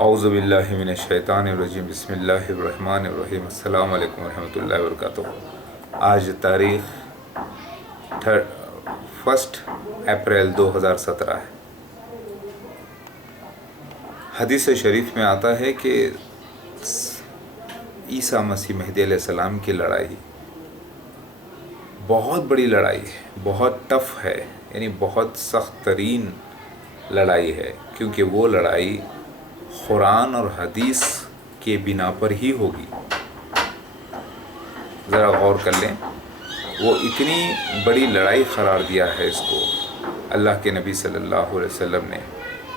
اعوذ باللہ من الشیطان الرجیم، بسم اللہ الرحمن الرحیم۔ السلام علیکم ورحمۃ اللہ وبرکاتہ۔ آج تاریخ 1 اپریل 2017 ہے۔ حدیث شریف میں آتا ہے کہ عیسیٰ مسیح مہدی علیہ السلام کی لڑائی بہت بڑی لڑائی ہے، بہت ٹف ہے، یعنی بہت سخت ترین لڑائی ہے، کیونکہ وہ لڑائی قرآن اور حدیث کے بنا پر ہی ہوگی۔ ذرا غور کر لیں، وہ اتنی بڑی لڑائی قرار دیا ہے اس کو اللہ کے نبی صلی اللہ علیہ وسلم نے،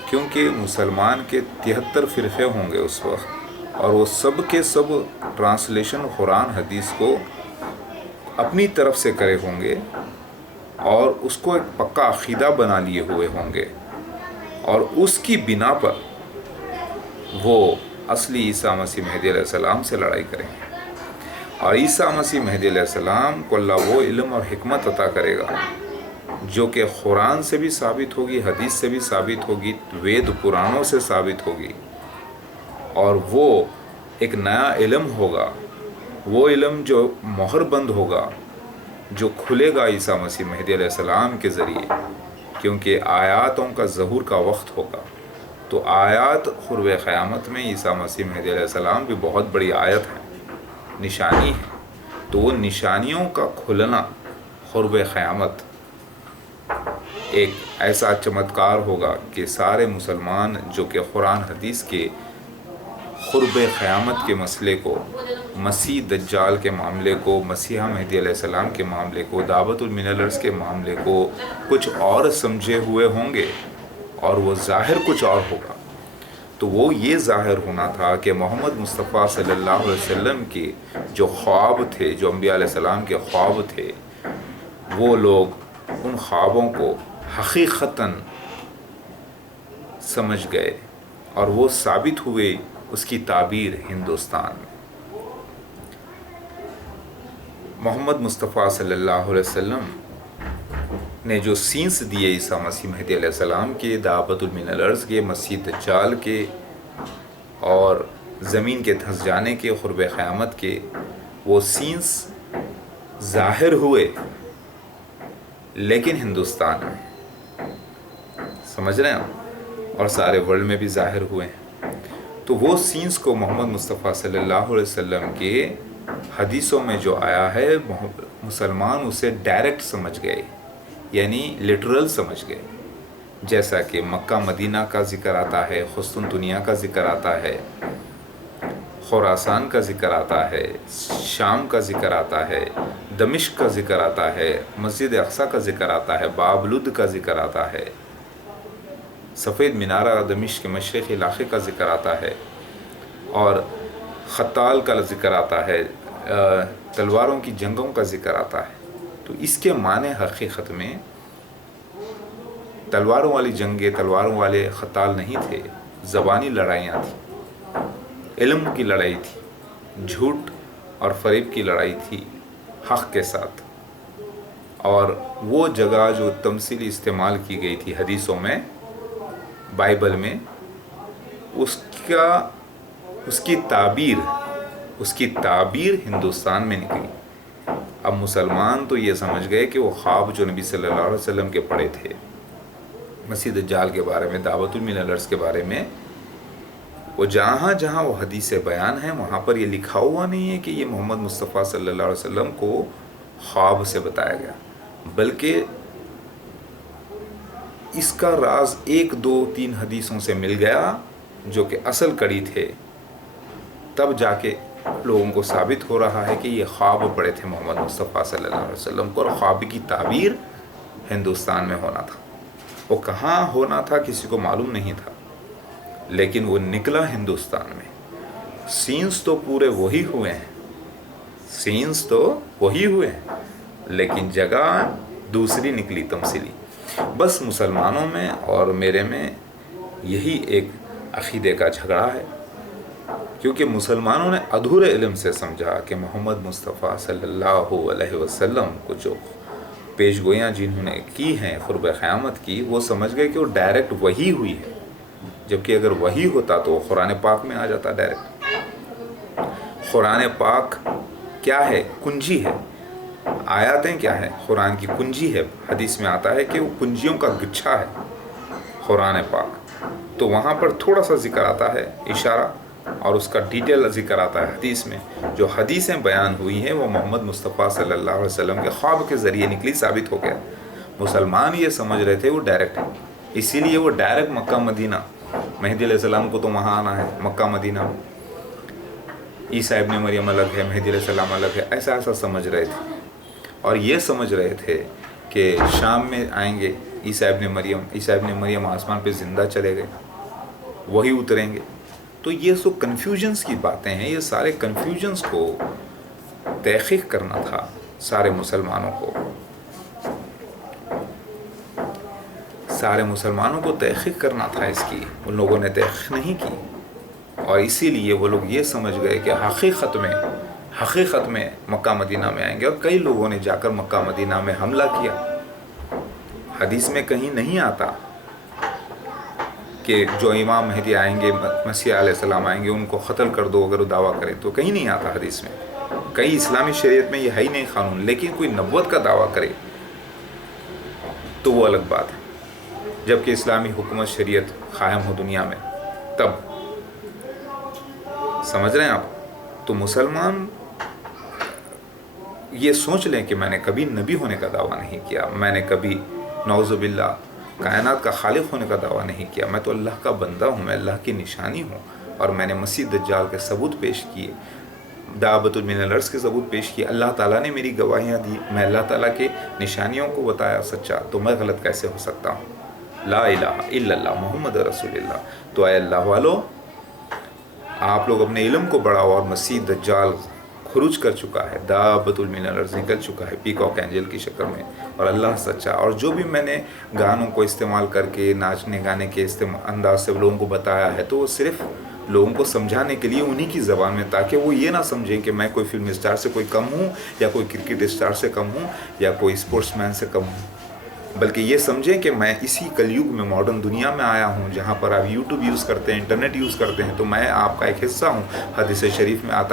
کیونکہ مسلمان کے 73 فرقے ہوں گے اس وقت، اور وہ سب کے سب ٹرانسلیشن قرآن حدیث کو اپنی طرف سے کرے ہوں گے اور اس کو ایک پکا عقیدہ بنا لیے ہوئے ہوں گے، اور اس کی بنا پر وہ اصلی عیسیٰ مسیح مہدی علیہ السلام سے لڑائی کریں گے۔ اور عیسیٰ مسیح مہدی علیہ السلام کو اللہ وہ علم اور حکمت عطا کرے گا جو کہ قرآن سے بھی ثابت ہوگی، حدیث سے بھی ثابت ہوگی، وید پرانوں سے ثابت ہوگی، اور وہ ایک نیا علم ہوگا، وہ علم جو مہر بند ہوگا، جو کھلے گا عیسیٰ مسیح مہدی علیہ السلام کے ذریعے، کیونکہ آیاتوں کا ظہور کا وقت ہوگا۔ تو آیات قرب قیامت میں عیسیٰ مسیح مہدی علیہ السلام بھی بہت بڑی آیت ہے، نشانی ہے۔ تو وہ نشانیوں کا کھلنا قرب قیامت ایک ایسا چمتکار ہوگا کہ سارے مسلمان جو کہ قرآن حدیث کے قرب قیامت کے مسئلے کو، مسیح دجال کے معاملے کو، مسیح مہدی علیہ السلام کے معاملے کو، دعوت المن الارض کے معاملے کو کچھ اور سمجھے ہوئے ہوں گے، اور وہ ظاہر کچھ اور ہوگا۔ تو وہ یہ ظاہر ہونا تھا کہ محمد مصطفیٰ صلی اللہ علیہ وسلم کے جو خواب تھے، جو انبیاء علیہ السلام کے خواب تھے، وہ لوگ ان خوابوں کو حقیقتاً سمجھ گئے، اور وہ ثابت ہوئے اس کی تعبیر ہندوستان میں۔ محمد مصطفیٰ صلی اللہ علیہ وسلم نے جو سینس دیے عیسیٰ مسیح مہدی علیہ السلام کے، دعوت المن الارض کے، مسیح دجال کے، اور زمین کے دھنس جانے کے، قرب قیامت کے، وہ سینس ظاہر ہوئے، لیکن ہندوستان میں، سمجھ رہے ہیں، اور سارے ورلڈ میں بھی ظاہر ہوئے ہیں۔ تو وہ سینس کو محمد مصطفیٰ صلی اللہ علیہ وسلم کے حدیثوں میں جو آیا ہے، مسلمان اسے ڈائریکٹ سمجھ گئے، یعنی لٹرل سمجھ گئے۔ جیسا کہ مکہ مدینہ کا ذکر آتا ہے، قسطنطنیہ کا ذکر آتا ہے، خراسان کا ذکر آتا ہے، شام کا ذکر آتا ہے، دمشق کا ذکر آتا ہے، مسجد اقصیٰ کا ذکر آتا ہے، باب لد کا ذکر آتا ہے، سفید مینارہ دمشق کے مشرقی علاقے کا ذکر آتا ہے، اور خطال کا ذکر آتا ہے، تلواروں کی جنگوں کا ذکر آتا ہے۔ تو اس کے معنی حقیقت میں تلواروں والی جنگیں، تلواروں والے خطال نہیں تھے، زبانی لڑائیاں تھیں، علم کی لڑائی تھی، جھوٹ اور فریب کی لڑائی تھی حق کے ساتھ۔ اور وہ جگہ جو تمثیلی استعمال کی گئی تھی حدیثوں میں، بائبل میں، اس کی تعبیر ہندوستان میں نکلی۔ اب مسلمان تو یہ سمجھ گئے کہ وہ خواب جو نبی صلی اللہ علیہ وسلم کے پڑھے تھے، مسیح دجال کے بارے میں، دعوت المن الارض کے بارے میں، وہ جہاں جہاں وہ حدیث بیان ہے، وہاں پر یہ لکھا ہوا نہیں ہے کہ یہ محمد مصطفیٰ صلی اللہ علیہ وسلم کو خواب سے بتایا گیا، بلکہ اس کا راز 1 2 3 حدیثوں سے مل گیا جو کہ اصل کڑی تھے، تب جا کے لوگوں کو ثابت ہو رہا ہے کہ یہ خواب پڑے تھے محمد مصطفیٰ صلی اللہ علیہ وسلم کو، اور خواب کی تعبیر ہندوستان میں ہونا تھا۔ وہ کہاں ہونا تھا کسی کو معلوم نہیں تھا، لیکن وہ نکلا ہندوستان میں۔ سینس تو پورے وہی ہوئے ہیں، لیکن جگہ دوسری نکلی، تمثیلی۔ بس مسلمانوں میں اور میرے میں یہی ایک عقیدے کا جھگڑا ہے، کیونکہ مسلمانوں نے ادھورے علم سے سمجھا کہ محمد مصطفیٰ صلی اللہ علیہ وسلم کو جو پیش گوئیاں جنہوں نے کی ہیں قرب قیامت کی، وہ سمجھ گئے کہ وہ ڈائریکٹ وہی ہوئی ہے، جبکہ اگر وہی ہوتا تو وہ قرآن پاک میں آ جاتا ڈائریکٹ۔ قرآن پاک کیا ہے؟ کنجی ہے۔ آیاتیں کیا ہے؟ قرآن کی کنجی ہے۔ حدیث میں آتا ہے کہ وہ کنجیوں کا گچھا ہے قرآن پاک۔ تو وہاں پر تھوڑا سا ذکر آتا ہے، اشارہ، اور اس کا ڈیٹیل ذکر آتا ہے حدیث میں۔ جو حدیثیں بیان ہوئی ہیں وہ محمد مصطفیٰ صلی اللہ علیہ وسلم کے خواب کے ذریعے نکلی، ثابت ہو گیا۔ مسلمان یہ سمجھ رہے تھے وہ ڈائریکٹ ہے، اسی لیے وہ ڈائریکٹ مکہ مدینہ، مہدی علیہ السلام کو تو وہاں آنا ہے مکہ مدینہ، عیسیٰ ابن مریم الگ ہے، مہدی علیہ السلام الگ ہے، ایسا سمجھ رہے تھے۔ اور یہ سمجھ رہے تھے کہ شام میں آئیں گے عیسیٰ ابن مریم آسمان پہ زندہ چلے گئے، وہی اتریں گے۔ تو یہ سب کنفیوژنس کی باتیں ہیں، یہ سارے کنفیوژنس کو تحقیق کرنا تھا سارے مسلمانوں کو تحقیق کرنا تھا اس کی۔ ان لوگوں نے تحقیق نہیں کی، اور اسی لیے وہ لوگ یہ سمجھ گئے کہ حقیقت میں مکہ مدینہ میں آئیں گے، اور کئی لوگوں نے جا کر مکہ مدینہ میں حملہ کیا۔ حدیث میں کہیں نہیں آتا کہ جو امام مہدی آئیں گے، مسیح علیہ السلام آئیں گے، ان کو قتل کر دو اگر وہ دعویٰ کرے تو، کہیں نہیں آتا حدیث میں۔ کئی اسلامی شریعت میں یہ ہے ہی نہیں قانون، لیکن کوئی نبوت کا دعویٰ کرے تو وہ الگ بات ہے، جبکہ اسلامی حکومت شریعت قائم ہو دنیا میں تب۔ سمجھ رہے ہیں آپ؟ تو مسلمان یہ سوچ لیں کہ میں نے کبھی نبی ہونے کا دعویٰ نہیں کیا، میں نے کبھی نعوذ باللہ کائنات کا خالق ہونے کا دعویٰ نہیں کیا، میں تو اللہ کا بندہ ہوں، میں اللہ کی نشانی ہوں، اور میں نے مسیح دجال کے ثبوت پیش کیے، دعوت من الارض کے ثبوت پیش کیے، اللہ تعالیٰ نے میری گواہیاں دی، میں اللہ تعالیٰ کے نشانیوں کو بتایا سچا، تو میں غلط کیسے ہو سکتا ہوں؟ لا الہ الا اللہ محمد رسول اللہ۔ تو اے اللہ والو، آپ لوگ اپنے علم کو بڑھاؤ، اور مسیح دجال خروج کر چکا ہے، دابت من الارض نکل چکا ہے پیکاک اینجل کی شکل میں، اور اللہ سچا۔ اور جو بھی میں نے گانوں کو استعمال کر کے، ناچنے گانے کے انداز سے لوگوں کو بتایا ہے، تو وہ صرف لوگوں کو سمجھانے کے لیے انہی کی زبان میں، تاکہ وہ یہ نہ سمجھیں کہ میں کوئی فلم اسٹار سے کوئی کم ہوں، یا کوئی کرکٹ اسٹار سے کم ہوں، یا کوئی اسپورٹس مین سے کم ہوں، بلکہ یہ سمجھیں کہ میں اسی کلیوگ میں، ماڈرن دنیا میں آیا ہوں، جہاں پر آپ یوٹیوب یوز کرتے ہیں، انٹرنیٹ یوز کرتے ہیں، تو میں آپ کا ایک حصہ ہوں۔ حدیث شریف میں آتا